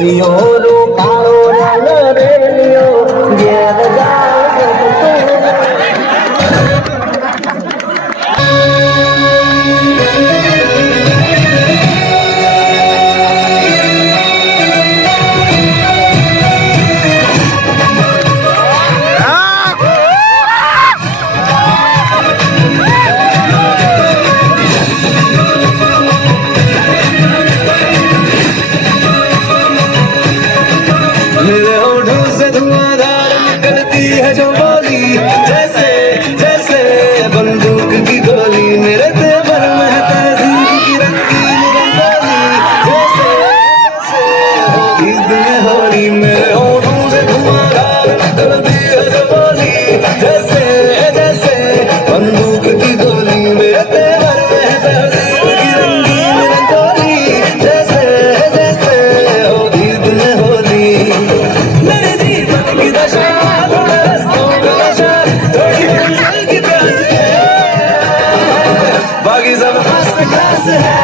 सियोरु कारो 박수!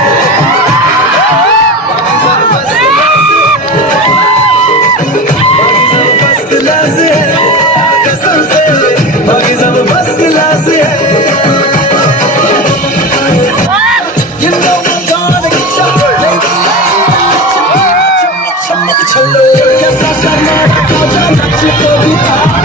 철로 열려 쌓쌓 내가 꺼져 낮출 거기다